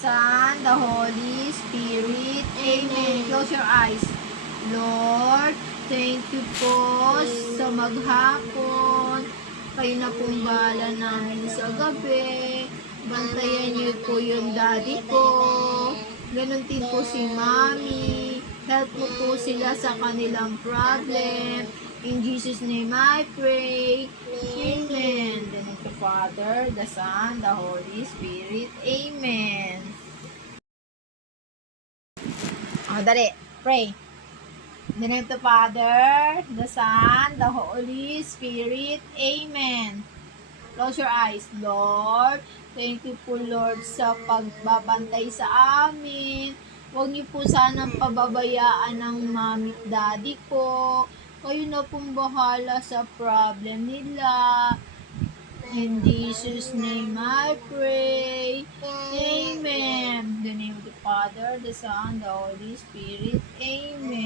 Son, the Holy Spirit. Amen. Close your eyes. Lord, thank you po sa maghapon. Kayo na pong bahala namin sa gabi. Bantayan niyo po yung daddy ko. Ganon din po si mommy. Help mo po sila sa kanilang problem. In Jesus' name I pray. Amen. The name of the Father, the Son, the Holy Spirit. Amen. Dali. Pray. In the name of the Father, the Son, the Holy Spirit. Amen. Close your eyes. Lord, thank you po Lord sa pagbabantay sa amin. Huwag niyo po sanang pababayaan ng mami at daddy ko. Kayo na pong bahala sa problem nila. In Jesus' name I pray. Amen. In the name of the Father, the Son, the Holy Spirit. Amen.